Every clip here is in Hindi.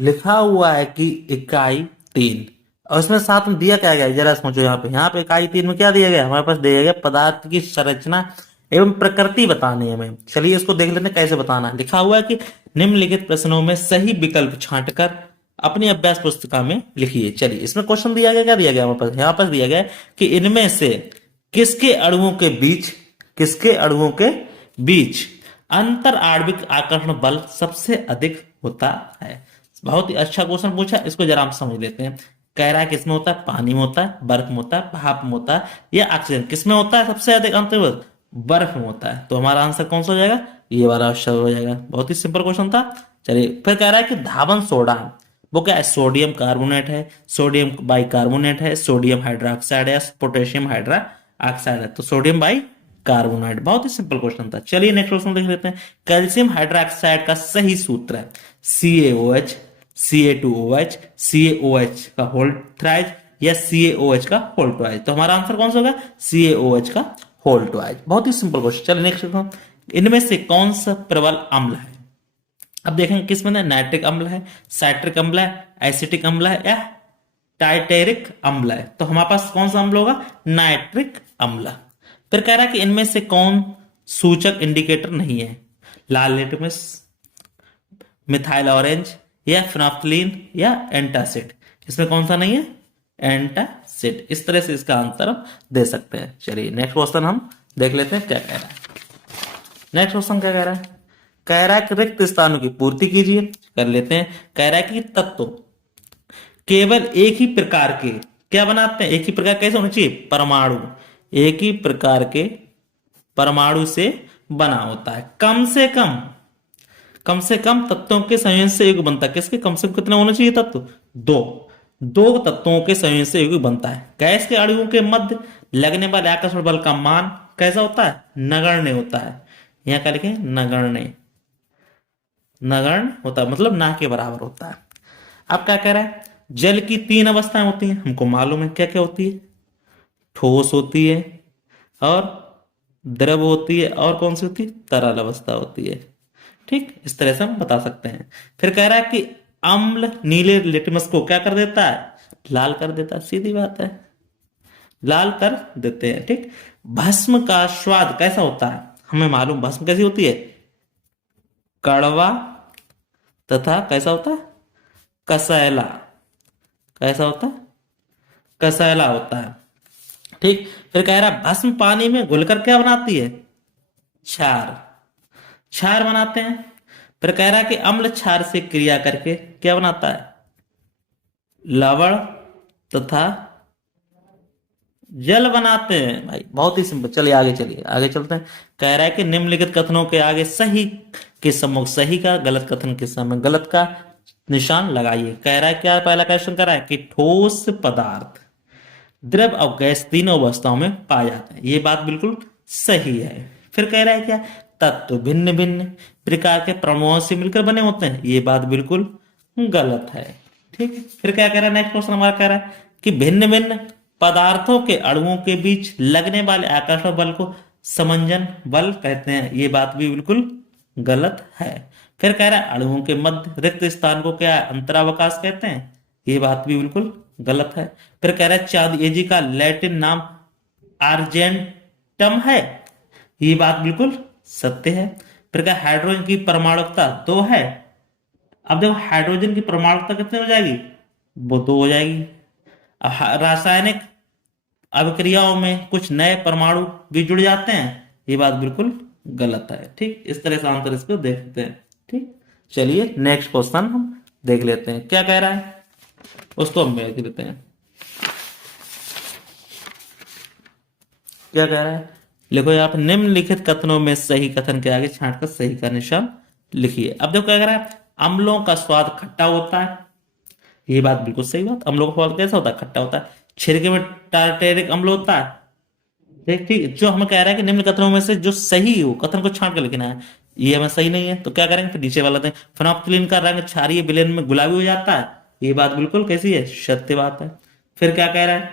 लिखा हुआ है कि इकाई 3, और इसमें साथ में दिया क्या गया है? जरा सोचो। यहाँ पे इकाई 3 में क्या दिया गया? हमारे पास दिया गया पदार्थ की संरचना एवं प्रकृति बतानी है हमें। चलिए इसको देख लेते हैं कैसे बताना है। लिखा हुआ है कि निम्नलिखित प्रश्नों में सही विकल्प छांटकर अपनी अभ्यास पुस्तिका में लिखिए। चलिए इसमें क्वेश्चन दिया गया, क्या दिया गया हमारे पास? यहाँ पर दिया गया है कि इनमें से किसके अणुओं के बीच, किसके अणुओं के बीच अंतर आणविक आकर्षण बल सबसे अधिक होता है। बहुत ही अच्छा क्वेश्चन पूछा, इसको जरा हम समझ लेते हैं। कह रहा है किसमें होता है? पानी में होता है, बर्फ में होता है, भाप में होता है या ऑक्सीजन? किसमें होता है सबसे अधिक अंतर? बर्फ में होता है। तो हमारा आंसर कौन सा हो जाएगा? ये वाला आंसर हो जाएगा। बहुत ही सिंपल क्वेश्चन था। चलिए फिर कह रहा है कि धावन सोडा, वो क्या है? सोडियम कार्बोनेट है, सोडियम बाइकार्बोनेट है, सोडियम हाइड्रोक्साइड है, पोटेशियम हाइड्रा ऑक्साइड है। तो सोडियम बाई कार्बोनाइड। बहुत ही सिंपल क्वेश्चन था। चलिए नेक्स्ट क्वेश्चन देख लेते हैं। कैल्शियम हाइड्रोक्साइड का सही सूत्र है CaOH, Ca2OH, CaOH का होल थ्राइज या CaOH का होल ट्वाइज? तो हमारा आंसर कौन सा होगा? CaOH का होल ट्वाइज। बहुत ही सिंपल क्वेश्चन। चलिए नेक्स्ट क्वेश्चन। इनमें से कौन सा प्रबल अम्ल है? अब देखेंगे किसमें है। नाइट्रिक अम्ल है, साइट्रिक अम्ल है, एसिटिक अम्ल है या टाइटेरिक अम्ल है? तो हमारे पास कौन सा अम्ल होगा? नाइट्रिक अम्ल। फिर कह रहा है कि इनमें से कौन सूचक इंडिकेटर नहीं है? लाल लिटमस, मिथाइल ऑरेंज या फिनोल्फथालीन या एंटासिड? इसमें कौन सा नहीं है? एंटासिड। इस तरह से इसका आंसर हम दे सकते हैं। चलिए नेक्स्ट क्वेश्चन हम देख लेते हैं क्या कह रहा है। नेक्स्ट क्वेश्चन क्या कह रहा है? कह रहा है कि रिक्त स्थानों की पूर्ति कीजिए। कर लेते हैं। कह रहा है कि तत्व केवल एक ही प्रकार के क्या बनाते हैं? एक ही प्रकार कैसे होना चाहिए? परमाणु। एक ही प्रकार के परमाणु से बना होता है। कम से कम तत्वों के संयोजन से युग बनता है। किसके कम से कम कितने होने चाहिए तत्व? दो। दो तत्वों के संयोजन से युग बनता है। गैस के अणुओं के मध्य लगने वाले आकर्षण बल का मान कैसा होता है? नगण्य होता है। यहां क्या लिखे? नगण्य। नगण्य होता है मतलब ना के बराबर होता है। अब क्या कह रहा है? जल की 3 अवस्थाएं होती हैं, हमको मालूम है क्या क्या होती है। ठोस होती है और द्रव होती है और कौन सी होती है? तरल अवस्था होती है। ठीक, इस तरह से हम बता सकते हैं। फिर कह रहा है कि अम्ल नीले लिटमस को क्या कर देता है? लाल कर देता है। सीधी बात है, लाल कर देते हैं। ठीक। भस्म का स्वाद कैसा होता है? हमें मालूम भस्म कैसी होती है? कड़वा तथा कैसा होता है? कसैला। कैसा होता है? कसैला होता है। ठीक। फिर कह रहा है भस्म पानी में घुलकर क्या बनाती है? क्षार। क्षार बनाते हैं। फिर कह रहा है कि अम्ल क्षार से क्रिया करके क्या बनाता है? लवण तथा जल बनाते हैं। भाई बहुत ही सिंपल। चलिए आगे, चलिए आगे चलते हैं। कह रहा है कि निम्नलिखित कथनों के आगे सही के सम्मुख सही का, गलत कथन के सामने गलत का निशान लगाइए। कह रहा है क्या? पहला क्वेश्चन कह रहा है कि ठोस पदार्थ द्रव और गैस तीनों अवस्थाओं में पाया जाता है। ये बात बिल्कुल सही है। फिर कह रहा है क्या? तत्व भिन्न भिन्न प्रकार के परमाणुओं से मिलकर बने होते हैं। ये बात बिल्कुल गलत है। ठीक है। फिर क्या कह रहा है? नेक्स्ट क्वेश्चन हमारा कह रहा है कि भिन्न भिन्न पदार्थों के अणुओं के बीच लगने वाले आकर्षण बल को समंजन बल कहते हैं। ये बात भी बिल्कुल गलत है। फिर कह रहा है अणुओं के मध्य रिक्त स्थान को क्या अंतरावकाश कहते हैं। ये बात भी बिल्कुल गलत है। फिर कह रहा है चांद का लैटिन नाम आर्जेंटम है। ये बात बिल्कुल सत्य है। फिर कहा हाइड्रोजन की परमाणुकता 2 है। अब देखो हाइड्रोजन की परमाणुकता कितनी हो जाएगी? वो 2 हो जाएगी। अब रासायनिक अभिक्रियाओं में कुछ नए परमाणु भी जुड़ जाते हैं। ये बात बिल्कुल गलत है। ठीक, इस तरह से आंसर इसको देखते हैं। ठीक, चलिए नेक्स्ट क्वेश्चन हम देख लेते हैं क्या कह रहा है, उसको हम देख लेते हैं क्या कह रहा है। लिखो यहाँ पे निम्नलिखित कथनों में सही कथन के आगे छांटकर सही का निशान लिखिए। अब देखो क्या कह रहा है, अम्लों का स्वाद खट्टा होता है। ये बात बिल्कुल सही बात। अम्लों का स्वाद कैसा होता है? खट्टा होता है। छिड़के में टार्टेरिक अम्ल होता है। ठीक ठीक, जो हमें कह रहा है कि निम्न कथनों में से जो सही हो कथन को छांट कर लिखना है। ये हमें सही नहीं है तो क्या करेंगे? फिर नीचे वाला दें। फेनोल्फथालीन का रंग क्षारीय विलयन में गुलाबी हो जाता है। ये बात बिल्कुल कैसी है? सत्य बात है। फिर क्या कह रहा है?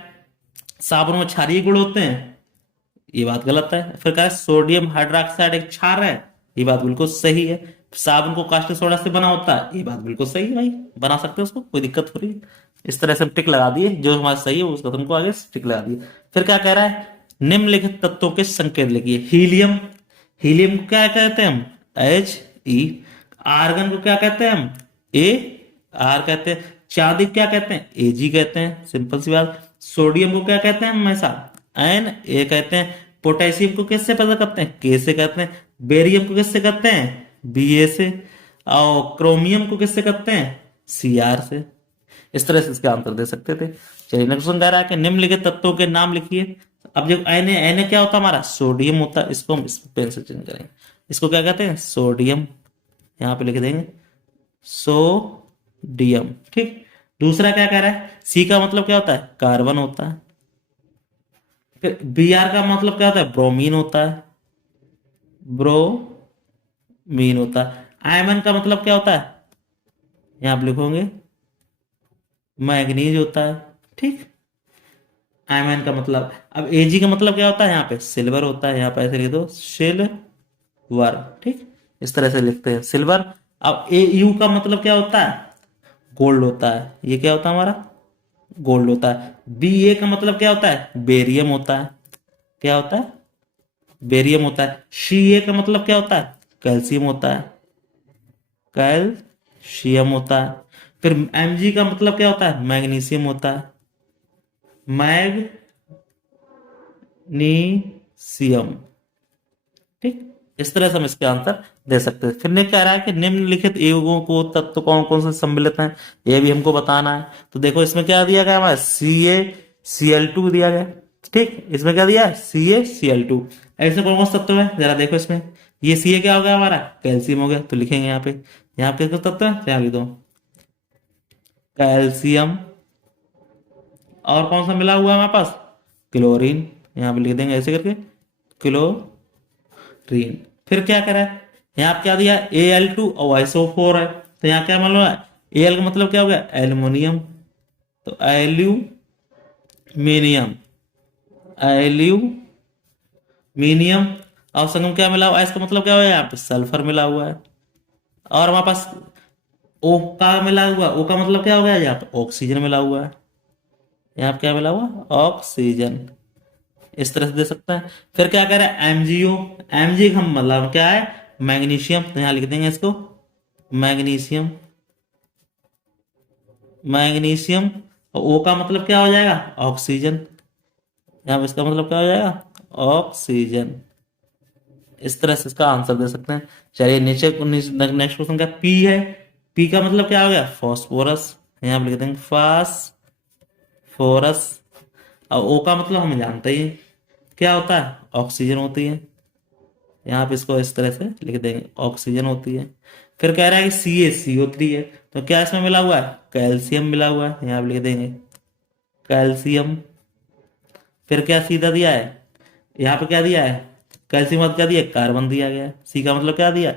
साबुन में क्षारीय गुण होते हैं। ये बात गलत है। फिर कह रहा है सोडियम हाइड्रोक्साइड एक क्षार है। ये बात बिल्कुल सही है। साबुन को कास्टिक सोडा से बना होता है, ये बात बिल्कुल सही है भाई, बना सकते हो उसको, कोई दिक्कत हो रही है। इस तरह से हम टिक लगा दिए, जो हमारा सही है उसका तुमको आगे टिक लगा दिए। फिर क्या कह रहा है, निम्नलिखित तत्वों के संकेत लिखिए। हीलियम, हीलियम को क्या कहते हैं हम, एच ई। आर्गन को क्या कहते हैं हम, ए आर कहते हैं। चांदी को क्या कहते हैं, ए जी कहते हैं, सिंपल सी बात। सोडियम को क्या कहते हैं हम हमेशा, एन ए कहते हैं। पोटेशियम को किससे पता करते हैं, के से कहते हैं। बेरियम को किससे कहते हैं, बी ए से। और क्रोमियम को किससे कहते हैं, सी आर से। इस तरह से इसका आंसर दे सकते थे। चलिए नेक्स्ट क्वेश्चन कह रहा है कि निम्नलिखित तत्वों के नाम लिखिए। अब जब एन क्या होता है हमारा, सोडियम होता है, इसको हम इस पेन से चेंज करेंगे, इसको क्या कहते हैं, सोडियम, यहां पे लिख देंगे सोडियम। ठीक, दूसरा क्या कह रहा है, सी का मतलब क्या होता है, कार्बन होता है। फिर बी आर का मतलब क्या होता है, ब्रोमीन होता है, ब्रोमीन होता है। आयमन का मतलब क्या होता है, यहां आप लिखोगे मैग्नीज होता है। ठीक, आयमन का मतलब। अब एजी का मतलब क्या होता है, यहाँ पे सिल्वर होता है, यहाँ पे ऐसे लिख दो सिल्वर। ठीक, इस तरह से लिखते हैं सिल्वर। अब ए यू का मतलब क्या होता है, गोल्ड होता है, ये क्या होता है हमारा, गोल्ड होता है। बी ए का मतलब क्या होता है, बेरियम होता है, क्या होता है, बेरियम होता है। सी ए का मतलब क्या होता है, कैल्शियम होता है, कैल्शियम होता है। फिर एम जी का मतलब क्या होता है, मैग्नीशियम होता है, मैग्नीशियम। ठीक, इस तरह से हम इसके आंसर दे सकते हैं। फिर ने कह रहा है कि निम्नलिखित युगों को तत्व कौन कौन से सम्मिलित हैं, ये भी हमको बताना है। तो देखो इसमें क्या दिया गया हमारा, सी ए सी एल टू दिया गया। ठीक, इसमें क्या दिया है, सी ए सी एल टू। ऐसे कौन कौन से तत्व है, जरा देखो इसमें। ये सी ए क्या हो गया हमारा, कैल्शियम हो गया, तो लिखेंगे यहाँ पे, यहाँ पे किस तत्व है, यहाँ लिख दो कैल्शियम। और कौन सा मिला हुआ है हमारे पास, क्लोरीन, यहाँ पे लिख देंगे ऐसे करके क्लोरीन। फिर क्या करा है, यहाँ पे क्या दिया, Al2 और SO4 है, तो यहाँ क्या मालूम है, Al का मतलब क्या हो गया, एल्युमिनियम, तो एल्यूमिनियम, एल्यूमिनियम। और संगम क्या मिला हुआ है, इसका मतलब क्या हुआ है, यहाँ पे सल्फर मिला हुआ है। और हमारे पास O का मिला हुआ, O का मतलब क्या हो गया, यहाँ पे ऑक्सीजन मिला हुआ है, यहाँ पे क्या मिला हुआ, ऑक्सीजन। इस तरह से दे सकता है। फिर क्या कह रहा है, एमजीओ, एमजी का मतलब क्या है, मैग्नीशियम, तो यहां लिख देंगे इसको मैग्नीशियम, मैग्नीशियम। और ओ का मतलब क्या हो जाएगा, ऑक्सीजन, यहां इसका मतलब क्या हो जाएगा, ऑक्सीजन। इस तरह से इसका आंसर दे सकते हैं। चलिए नीचे नेक्स्ट क्वेश्चन का पी है, पी का मतलब क्या हो गया, फॉस्फोरस, यहां पे लिख देंगे फास्फोरस। और ओ का मतलब हम जानते ही हैं, क्या होता है, ऑक्सीजन होती है, यहाँ पे इसको इस तरह से लिख देंगे ऑक्सीजन होती है। फिर कह रहा है कि CaCO3 है, तो क्या इसमें मिला हुआ है, कैल्शियम मिला हुआ है, यहाँ पे लिख देंगे कैल्शियम। फिर क्या सीधा दिया है, यहाँ पे क्या दिया है, कैल्शियम मतलब क्या दिया, कार्बन दिया गया है, सी का मतलब क्या दिया,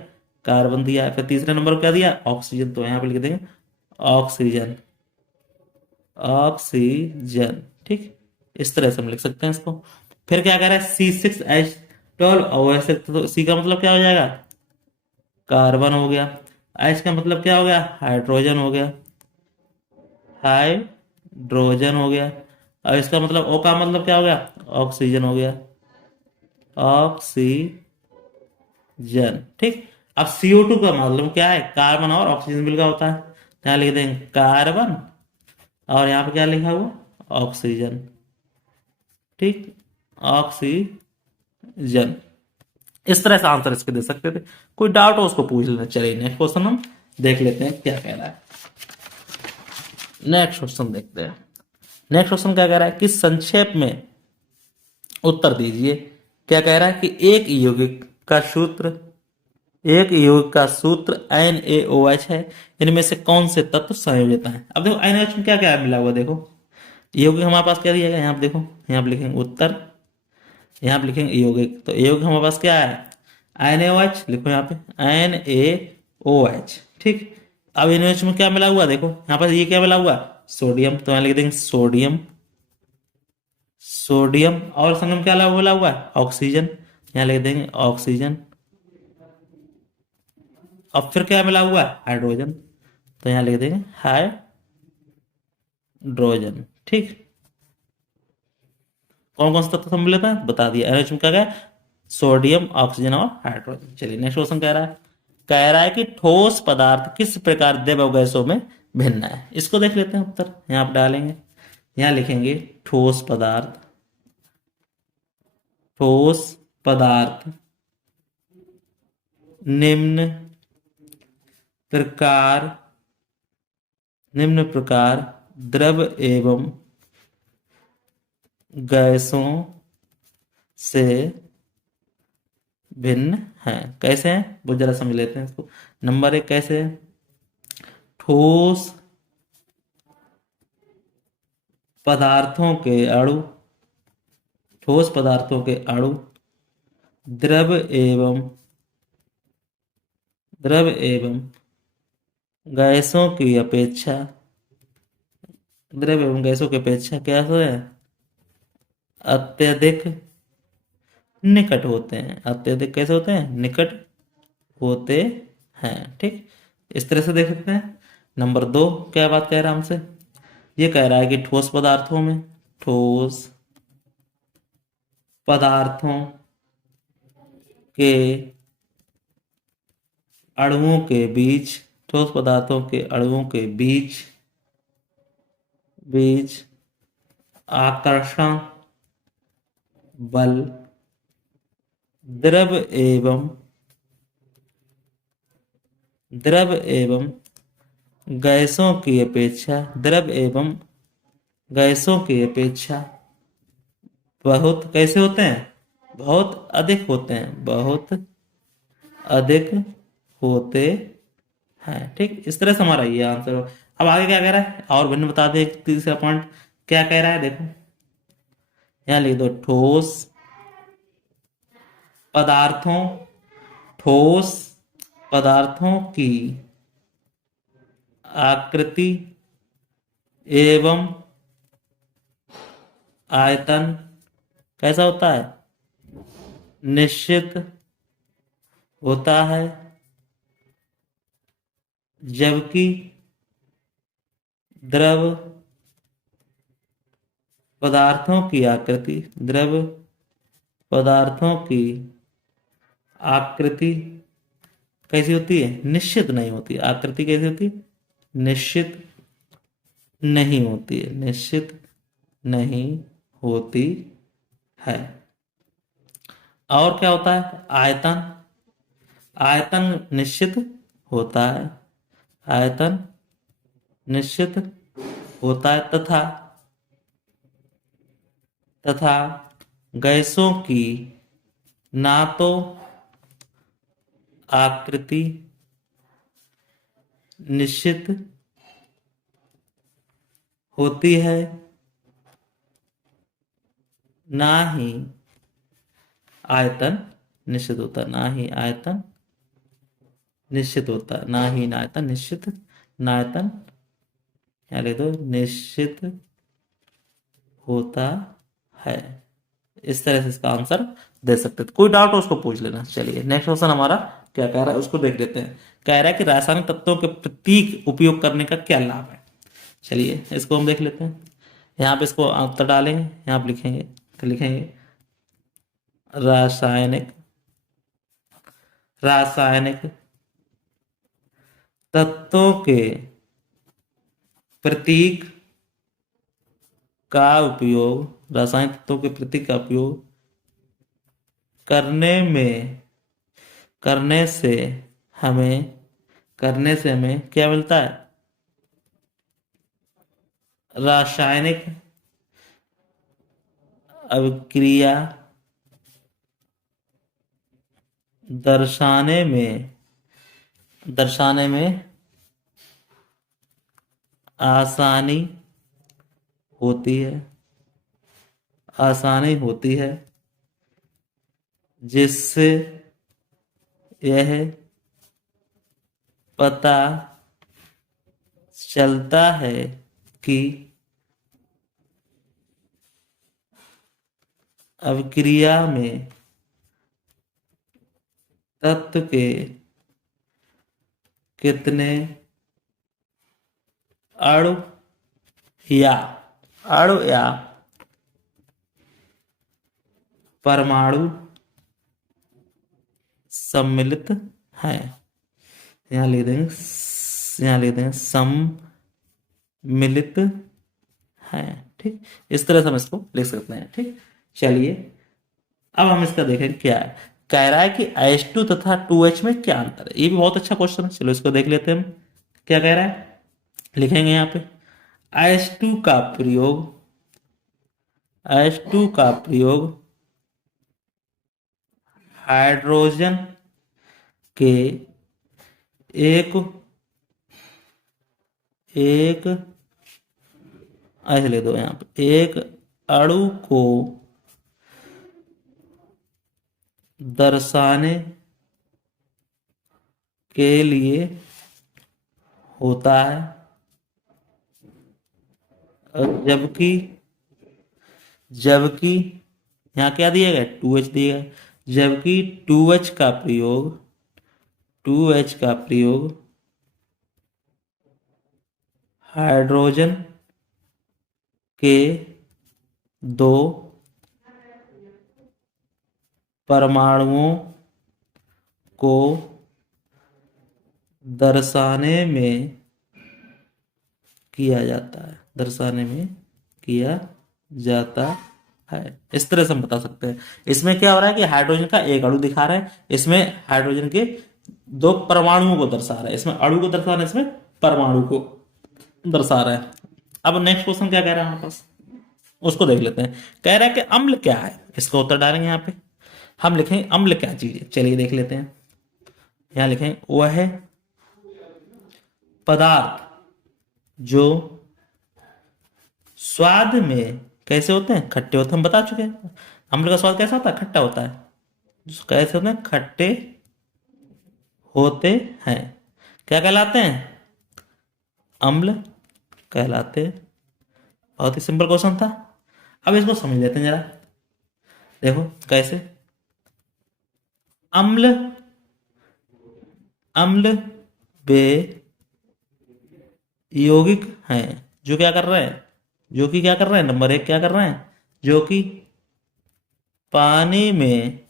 कार्बन दिया है। फिर तीसरे नंबर पर क्या दिया, ऑक्सीजन, तो यहाँ पे लिख देंगे ऑक्सीजन, ऑक्सीजन। ठीक, इस तरह से हम लिख सकते हैं इसको। फिर क्या कह रहा है, C6H12 और ऐसे, तो सी का मतलब क्या हो जाएगा, कार्बन हो गया। एच का मतलब क्या हो गया, हाइड्रोजन हो गया, हाइड्रोजन हो गया। और इसका मतलब ओ का मतलब क्या हो गया, ऑक्सीजन हो गया, ऑक्सीजन। ठीक, अब CO2 का मतलब क्या है, कार्बन और ऑक्सीजन मिलकर होता है, यहाँ लिख देंगे कार्बन, और यहाँ पे क्या लिखा हुआ, ऑक्सीजन। ठीक, ऑक्सीजन। इस तरह से आंसर इसके दे सकते थे, कोई डाउट हो उसको पूछ लेना। चलिए नेक्स्ट क्वेश्चन हम देख लेते हैं क्या कह रहा है। नेक्स्ट क्वेश्चन देखते हैं। नेक्स्ट क्वेश्चन क्या कह रहा है कि संक्षेप में उत्तर दीजिए। क्या कह रहा है कि एक यौगिक का सूत्र, एक यौगिक का सूत्र NaOH है, इनमें से कौन से तत्व संयोजित हैं। अब देखो NaOH में क्या क्या मिला हुआ, देखो यौगिक हमारे पास क्या दिया गया, यहाँ पे देखो, यहाँ पे लिखेंगे उत्तर, यहाँ पे लिखेंगे यौगिक, तो यौगिक हमारे पास क्या है, NaOH, लिखो यहाँ पे NaOH। ठीक, अब NaOH में क्या मिला हुआ, देखो यहाँ पर ये क्या मिला हुआ, सोडियम, तो यहाँ लिख देंगे सोडियम, सोडियम। और संगम क्या मिला हुआ है, ऑक्सीजन, यहाँ लिख देंगे ऑक्सीजन, अब फिर क्या मिला हुआ है? हाइड्रोजन। तो यहां लिख देंगे हाइड्रोजन। ठीक। कौन कौन सा तत्व सम्मिलित है बता दिया। एनएच में क्या क्या? सोडियम, ऑक्सीजन और हाइड्रोजन। चलिए नेक्स्ट क्वेश्चन कह रहा है, कि ठोस पदार्थ किस प्रकार द्रव और गैसों में भिन्न है। इसको देख लेते हैं उत्तर। यहां आप डालेंगे, यहां लिखेंगे ठोस पदार्थ, ठोस पदार्थ निम्न प्रकार, निम्न प्रकार द्रव एवं गैसों से भिन्न है। कैसे हैं वो जरा समझ लेते हैं इसको। नंबर एक कैसे है? ठोस पदार्थों के अणु, ठोस पदार्थों के अणु द्रव एवं, द्रव एवं गैसों की अपेक्षा, द्रव एवं गैसों की अपेक्षा क्या है? अत्यधिक निकट होते हैं। अत्यधिक कैसे होते हैं? निकट होते हैं। ठीक, इस तरह से देख सकते हैं। नंबर दो क्या बात कह रहा है हमसे? ये कह रहा है कि ठोस पदार्थों में, ठोस पदार्थों के अणुओं के बीच, ठोस पदार्थों के अणुओं के बीच, बीच आकर्षण बल द्रव एवं, द्रव एवं गैसों की अपेक्षा, द्रव एवं गैसों की अपेक्षा बहुत कैसे होते हैं? बहुत अधिक होते हैं, बहुत अधिक होते हैं। ठीक, इस तरह से हमारा ये आंसर हो। अब आगे क्या कह रहा है और भिन्न बता दे। तीसरा पॉइंट क्या कह रहा है देखो, यहां लिख दो ठोस पदार्थों, ठोस पदार्थों की आकृति एवं आयतन कैसा होता है? निश्चित होता है, जबकि द्रव पदार्थों की आकृति, द्रव पदार्थों की आकृति कैसी होती है? निश्चित नहीं होती। आकृति कैसी होती है? निश्चित नहीं होती है, निश्चित नहीं होती है। और क्या होता है? आयतन, आयतन निश्चित होता है, आयतन निश्चित होता है, तथा, तथा गैसों की ना तो आकृति निश्चित होती है, ना ही आयतन निश्चित होता, ना ही आयतन निश्चित होता, ना ही आयतन निश्चित, ना आयतन यहाँ लिख दो निश्चित होता है। इस तरह से इसका आंसर दे सकते थे। कोई डाउट हो उसको पूछ लेना। चलिए नेक्स्ट क्वेश्चन हमारा क्या कह रहा है उसको देख लेते हैं। कह रहा है कि रासायनिक तत्वों के प्रतीक उपयोग करने का क्या लाभ है। चलिए इसको हम देख लेते हैं। यहाँ पे इसको उत्तर डालेंगे, यहाँ पे लिखेंगे तो लिखेंगे रासायनिक, रासायनिक तत्वों के प्रतीक का उपयोग, रासायनिक तत्वों के प्रतीक का उपयोग करने में, करने से हमें, करने से हमें क्या मिलता है? रासायनिक अभिक्रिया दर्शाने में, दर्शाने में आसानी होती है, आसानी होती है, जिससे यह पता चलता है कि अभिक्रिया में तत्व के कितने अणु या परमाणु सम्मिलित है। यहाँ लिख देंगे, सम्मिलित है। ठीक, इस तरह से हम इसको लिख सकते हैं। ठीक, चलिए अब हम इसका देखें क्या है। कह रहा है कि H2 तथा 2H में क्या अंतर है। ये भी बहुत अच्छा क्वेश्चन है, चलो इसको देख लेते हैं हम क्या कह रहा है। लिखेंगे यहाँ पे H2 का प्रयोग हाइड्रोजन के एक ऐसे ले दो यहाँ पे, एक अणु को दर्शाने के लिए होता है, जबकि यहाँ क्या दिया गया, 2H दिया गया, जबकि 2H का प्रयोग हाइड्रोजन के दो परमाणुओं को दर्शाने में किया जाता है। इस तरह से हम बता सकते हैं। इसमें क्या हो रहा है कि हाइड्रोजन का एक अणु दिखा रहा है, इसमें हाइड्रोजन के दो परमाणुओं को दर्शा रहा है, इसमें अणु को दर्शा रहा है, इसमें परमाणु को दर्शा रहा है। अब नेक्स्ट क्वेश्चन क्या कह रहा है हमारे पास, उसको देख लेते हैं। कह रहा है कि अम्ल क्या है, इसका उत्तर डालेंगे यहाँ पे। हम लिखेंगे अम्ल क्या चीज है, चलिए देख लेते हैं। यहां लिखें वह पदार्थ जो स्वाद में कैसे होते हैं, खट्टे होते हैं, हम बता चुके हैं। अम्ल का स्वाद कैसा होता है, खट्टा होता है। कैसे होते हैं, खट्टे होते हैं। क्या कहलाते हैं, अम्ल कहलाते हैं। बहुत ही सिंपल क्वेश्चन था। अब इसको समझ लेते हैं जरा, देखो कैसे। अम्ल वे यौगिक हैं जो क्या कर रहे हैं, नंबर 1 क्या कर रहे हैं, जो कि पानी में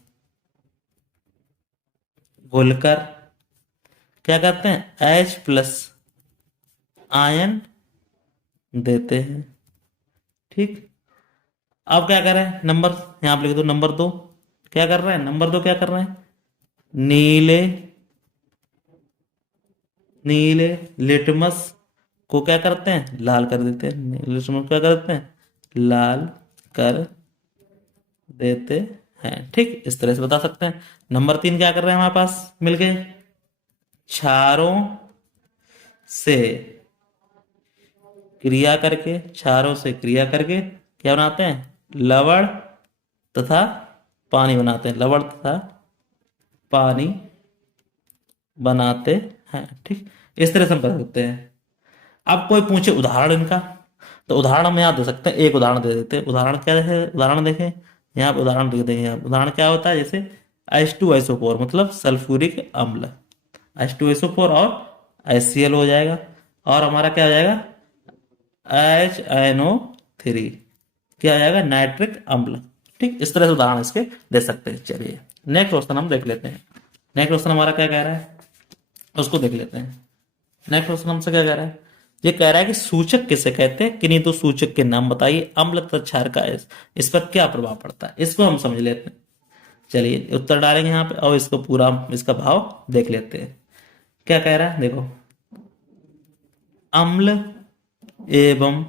घुलकर क्या करते हैं, H+ आयन देते हैं। ठीक, अब क्या कर रहे हैं, नंबर यहां पे लिख दो, नंबर 2 क्या कर रहे हैं, नीले लिटमस को क्या करते हैं, लाल कर देते हैं। लिटमस क्या करते हैं, लाल कर देते हैं। ठीक, इस तरह से बता सकते हैं। नंबर 3 क्या कर रहे हैं हमारे पास मिलके, क्षारों से क्रिया करके क्या बनाते हैं, लवण तथा पानी बनाते हैं, ठीक, इस तरह से हम कर सकते हैं। अब कोई पूछे उदाहरण इनका, तो उदाहरण हम यहाँ दे सकते हैं। एक उदाहरण दे देते हैं। उदाहरण क्या है, उदाहरण देखें यहाँ पे, उदाहरण दे देंगे। यहाँ उदाहरण क्या होता है, जैसे H2SO4 मतलब सल्फ्यूरिक अम्ल, H2SO4 और HCl हो जाएगा, और हमारा क्या हो जाएगा, HNO3 क्या हो जाएगा, नाइट्रिक अम्ल। ठीक, इस तरह से उदाहरण इसके दे सकते हैं। चलिए नेक्स्ट क्वेश्चन हम देख लेते हैं। नेक्स्ट क्वेश्चन हमारा क्या कह रहा है, उसको देख लेते हैं। नेक्स्ट क्वेश्चन हमसे क्या कह रहा है, ये कह रहा है कि सूचक किसे कहते हैं, किन्हीं दो सूचक के नाम बताइए। अम्ल तथा क्षार का इस पर क्या प्रभाव पड़ता है, इसको हम समझ लेते हैं। चलिए उत्तर डालेंगे यहाँ पे, और इसको पूरा इसका भाव देख लेते हैं। क्या कह रहा है, देखो, अम्ल एवं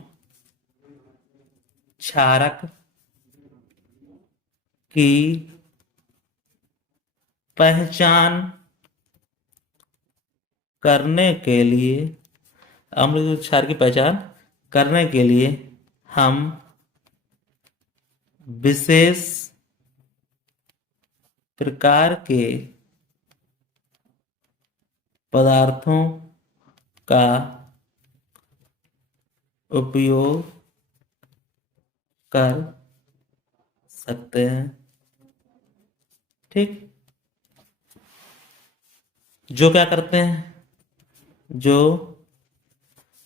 क्षारक की पहचान करने के लिए, अम्ल क्षार की पहचान करने के लिए हम विशेष प्रकार के पदार्थों का उपयोग कर सकते हैं। ठीक, जो क्या करते हैं, जो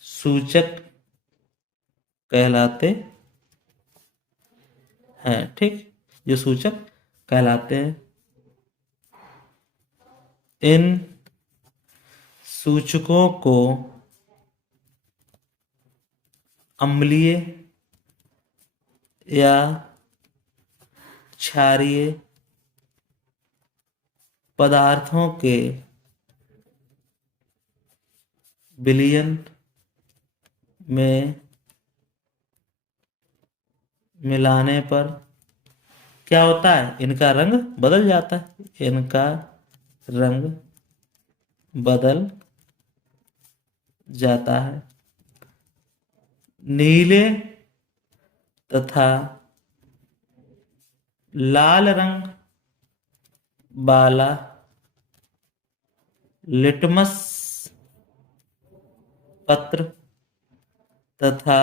सूचक कहलाते हैं, ठीक, जो सूचक कहलाते हैं। इन सूचकों को अम्लीय या क्षारीय पदार्थों के विलयन में मिलाने पर क्या होता है? इनका रंग बदल जाता है। इनका रंग बदल जाता है। नीले तथा लाल रंग वाला लिटमस पत्र तथा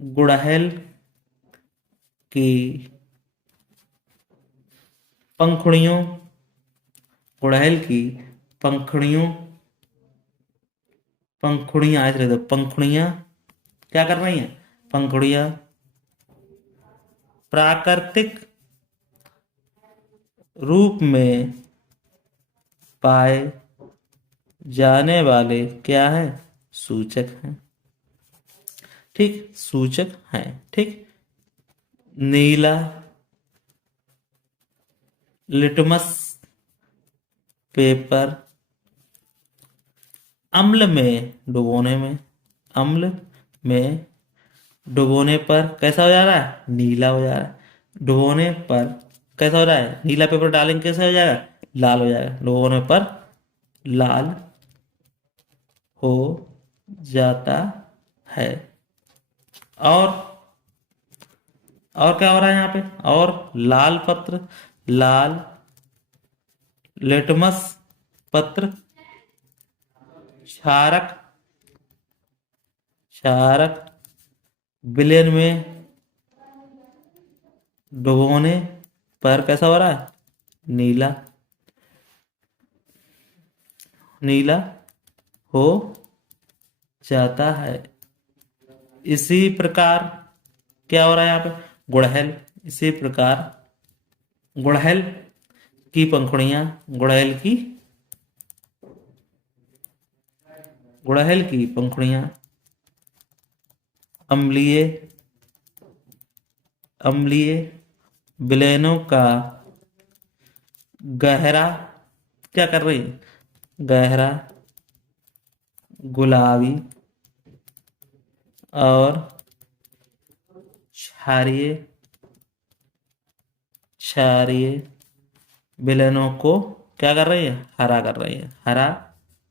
गुड़हल की पंखुड़ियों, गुड़हल की पंखुड़ियों, पंखुड़ियां, ऐसे लिख दो, पंखुड़ियां क्या कर रही हैं? पंखुड़ियां प्राकृतिक रूप में पाए जाने वाले क्या है? सूचक हैं, ठीक, सूचक हैं, ठीक। नीला लिटमस पेपर अम्ल में डुबोने में, अम्ल में डुबोने पर कैसा हो जा रहा है? नीला हो जा रहा है। डुबोने पर कैसा हो रहा है? नीला पेपर डालेंगे कैसा हो जाएगा? लाल हो जाएगा। डुबोने पर लाल हो जाता है। और क्या हो रहा है यहाँ पे? और लाल पत्र, लाल लिटमस पत्र क्षारक, क्षारक विलयन में डुबोने पर कैसा हो रहा है? नीला, नीला हो जाता है। इसी प्रकार क्या हो रहा है यहाँ पे? गुड़हल, इसी प्रकार गुड़हल की पंखुड़ियां, गुड़हल की पंखुड़ियां अम्लीय, अम्लीय विलयनों का गहरा क्या कर रही है? गहरा गुलाबी और क्षारीय, क्षारीय विलयनों को क्या कर रही है? हरा कर रही है, हरा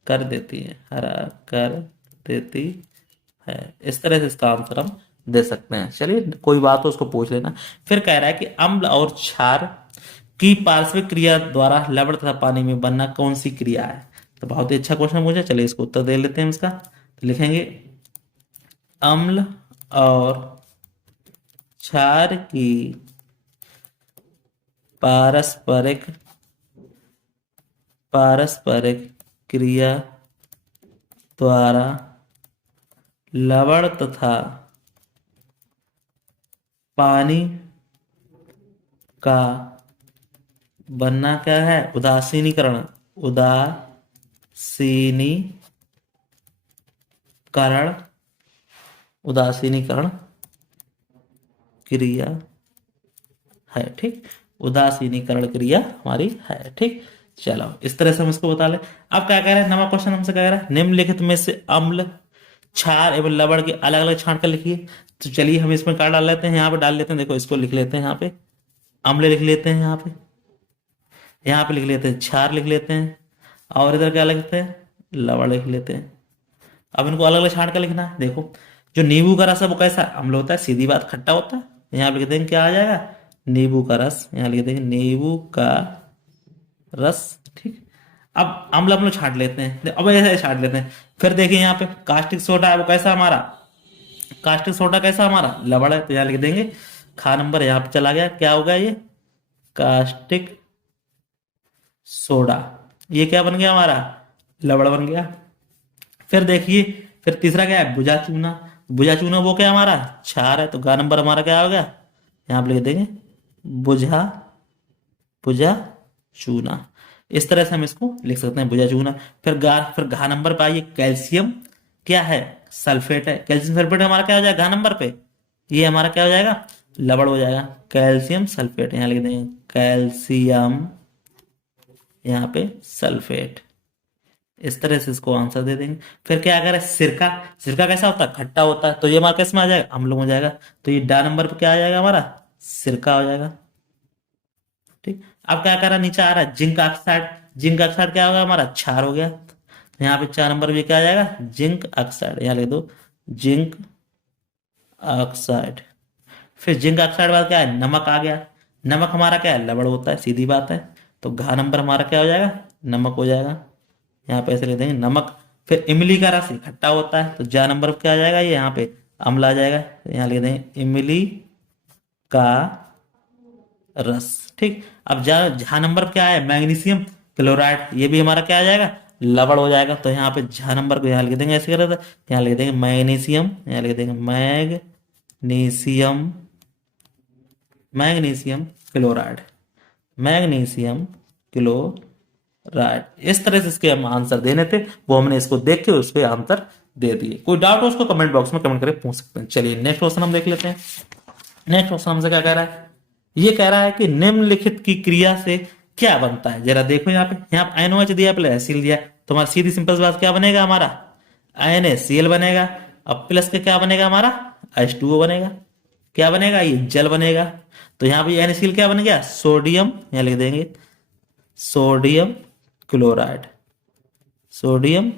कर देती है, हरा कर देती है। इस तरह से इसका आंसर हम दे सकते हैं। चलिए, कोई बात हो उसको पूछ लेना। फिर कह रहा है कि अम्ल और क्षार की पार्श्विक क्रिया द्वारा लवण तथा पानी में बनना कौन सी क्रिया है? तो बहुत ही अच्छा क्वेश्चन पूछा। चलिए इसको उत्तर दे लेते हैं इसका। तो लिखेंगे अम्ल और क्षार की पारस्परिक, पारस्परिक क्रिया द्वारा लवण तथा पानी का बनना क्या है? उदासीनीकरण, उदासीनीकरण, उदासीनीकरण क्रिया है, ठीक, उदासीनीकरण क्रिया हमारी है, ठीक। चलो इस तरह से हम इसको बता ले। अब क्या कह रहे हैं? नवा क्वेश्चन हमसे कह रहा है निम्नलिखित में से अम्ल, क्षार एवं लवण के अलग अलग छांट कर लिखिए। तो चलिए हम इसमें क्या डाल लेते हैं? यहाँ पे डाल लेते हैं, देखो इसको लिख लेते हैं, यहाँ पे अम्ल लिख लेते हैं, यहाँ पे लिख लेते हैं क्षार लिख लेते हैं, और इधर क्या लिखते हैं? लवण लिख लेते हैं। अब इनको अलग अलग छांट कर लिखना है। देखो जो नींबू का रस है वो कैसा अम्ल होता है? सीधी बात, खट्टा होता है। यहाँ लिख देंगे क्या आ जाएगा? नींबू का रस। यहाँ लिख देंगे नींबू का रस, ठीक। अब अम्ल हम लोग छांट लेते हैं, अब ऐसे छांट लेते हैं। फिर देखिए यहाँ पे कास्टिक सोडा है वो कैसा हमारा? कास्टिक सोडा कैसा हमारा? लवण है। तो यहाँ लिख देंगे खा नंबर यहाँ पे चला गया, क्या होगा ये? Caustic soda. ये क्या बन गया हमारा, लवण बन गया। फिर देखिए, फिर तीसरा क्या है, भुजा चूना। भुजा चूना वो क्या हमारा, क्षार है, तो गा नंबर हमारा क्या हो गया, यहाँ पे लिख देंगे भुजा, भुजा चूना। इस तरह से हम इसको लिख सकते हैं, भुजा चूना। फिर घा नंबर पे आइए, कैल्शियम क्या है, सल्फेट है। कैल्शियम सल्फेट हमारा क्या हो जाएगा घा नंबर पे, ये हमारा क्या हो जाएगा, लवण हो जाएगा। कैल्शियम सल्फेट यहाँ लिख देंगे, कैल्शियम यहाँ पे सल्फेट। इस तरह से इसको आंसर दे देंगे। फिर क्या करें, सिरका। सिरका कैसा होता है, खट्टा होता है, तो ये हमारा किस में आ जाएगा, अम्ल में हो जाएगा। तो ये डा नंबर पे क्या आ जाएगा हमारा, सिरका हो जाएगा। ठीक, अब क्या करा, नीचे आ रहा है जिंक ऑक्साइड। जिंक ऑक्साइड क्या होगा हमारा, क्षार हो गया। तो यहाँ पे 4 नंबर पे क्या आ जाएगा, जिंक ऑक्साइड, यहाँ लिख दो जिंक ऑक्साइड। फिर जिंक ऑक्साइड बाद क्या है, नमक आ गया। नमक हमारा क्या है, लवण होता है, सीधी बात है। तो घा नंबर हमारा क्या हो जाएगा, नमक हो जाएगा। यहाँ पे ऐसे लिख देंगे नमक। फिर इमली का रस खट्टा होता है, तो जा नंबर पे क्या आ जाएगा, ये यहाँ पे अम्ल आ जाएगा। तो यहाँ लिख देंगे इमली का रस। ठीक, अब झा नंबर क्या है, मैग्नीशियम क्लोराइड, ये भी हमारा क्या आ जाएगा, लवण हो जाएगा। तो यहाँ पे झा नंबर को यहाँ लिख देंगे ऐसे कर, यहाँ लिख देंगे मैग्नीशियम, यहाँ लिख देंगे magnesium, magnesium chloride, magnesium chloride. इस तरह से इसके हम आंसर देने थे, वो हमने इसको देख के उसके आंसर दे दिए। कोई डाउट हो उसको कमेंट बॉक्स में कमेंट करके पूछ सकते हैं। चलिए नेक्स्ट क्वेश्चन हम देख लेते हैं। नेक्स्ट क्वेश्चन हमसे क्या कह रहा है, ये कह रहा है कि निम्नलिखित की क्रिया से क्या बनता है। जरा देखो यहाँ पे, यहाँ पे NOH दिया, प्लस एसिल दिया, तो हमारा सीधी सिंपल बात क्या बनेगा हमारा, NaCl बनेगा। अब प्लस के क्या बनेगा हमारा, H2O बनेगा। क्या बनेगा, ये जल बनेगा। तो यहाँ पे NaCl क्या बन गया, सोडियम, यहाँ लिख देंगे sodium chloride, sodium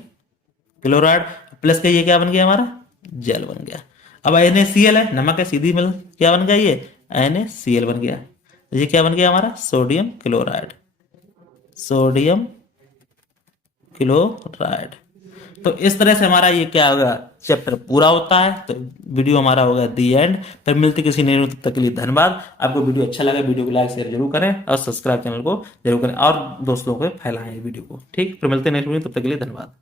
chloride. Plus का ये क्या बन गया हमारा, जल बन गया। अब NaCl है, नमक है, सीधी मिल क्या बन गया, ये NaCl बन गया। तो ये क्या बन गया हमारा, सोडियम क्लोराइड, सोडियम क्लोराइड। तो इस तरह से हमारा ये क्या होगा, चैप्टर पूरा होता है। तो वीडियो हमारा होगा दी एंड। फिर मिलते किसी नए वीडियो, तब तक के लिए धन्यवाद। आपको वीडियो अच्छा लगा, वीडियो को लाइक शेयर जरूर करें और सब्सक्राइब चैनल को जरूर करें और दोस्तों को फैलाएं वीडियो को। ठीक, फिर मिलते हैं नेक्स्ट वीडियो, तब तक के लिए धन्यवाद।